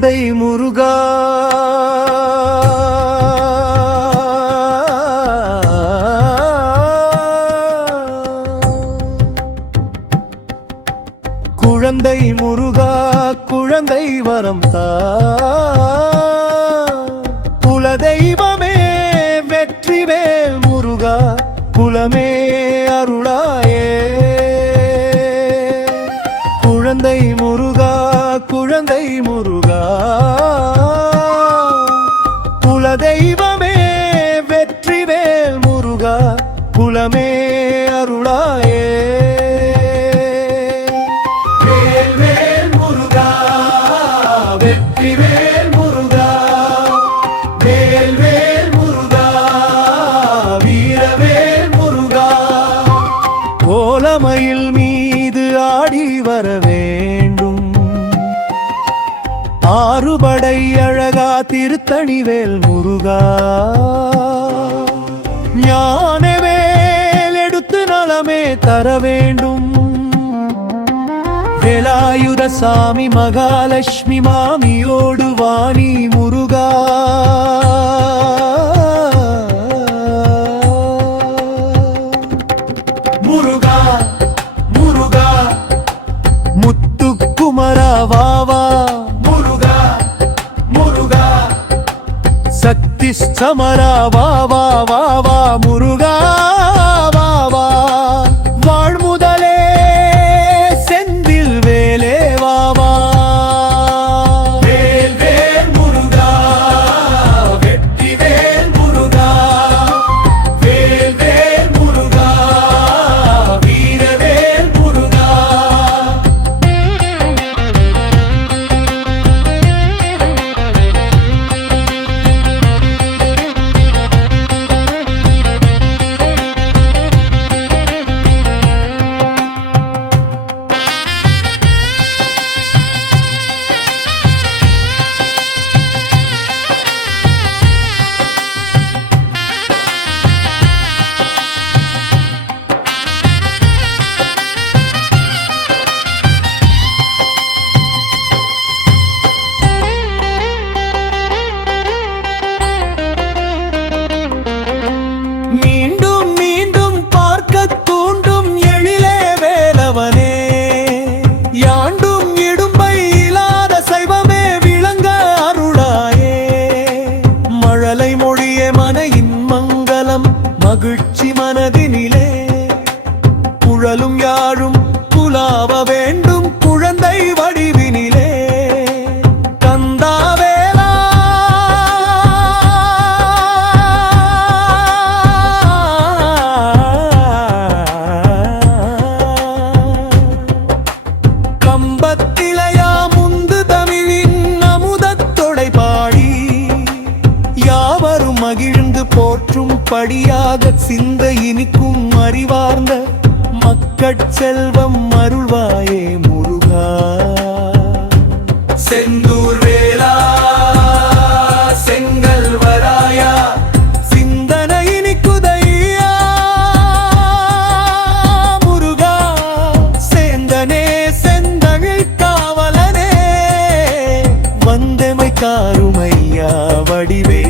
குழந்தை முருகா குழந்தை முருகா குழந்தை வரம் தா குலதெய்வமே வெற்றிவேல் முருகா குலமே அருளாயே குழந்தை முருகா குழந்தை முருகா குலதெய்வமே வெற்றிவேல் முருகா குலமே அருளாயே வேல் வேல் முருகா வெற்றிவேல் முருகா வேல் வேல் முருகா வீரவேல் முருகா கோலமயில் மீது ஆடி வர வேண்டும் ஆறுபடை அழகா திருத்தணிவேல் முருகா ஞானவேல் எடுத்து நலமே தர வேண்டும் வேலாயுத சாமி மகாலட்சுமி மாமியோடு வாணி முருகா முருகா முருகா முத்துக்குமரா வாவா முருகா முருகா சக்தி சமரா வாவா வாவா முருகா வாவா வாழ்முதலே செந்தில் வேலே வாவா வேல் வேல் முருகா வெற்றிவேல் முருகா வேல் வேல் முருகா வீரவேல் முருகா மீண்டும் மீண்டும் பார்க்க தூண்டும் எழிலே வேலவனே யாண்டும் இடும்பை இல்லாத சைவமே விளங்க அருளாயே மழலை மொழியே மனையின் மங்களம் மகிழ்ச்சி மனதினிலே குழலும் யாழும் குலாவ வேண்டும் குழந்தை வடிவினிலே கம்பத்திலையா முந்து தமிழின் அமுதத்தொடை பாடி யாவரும் மகிழ்ந்து போற்றும் படியாக சிந்த இனிக்கும் அறிவார்ந்த மக்கட்செல்வம் அருள்வாயே முருகா செந்தூர் வேலா செங்கல் வராயா சிந்தனை இனிக்குதையா முருகா சேந்தனே செந்தமிழ் காவலனே வந்தமை காருமையா வடிவே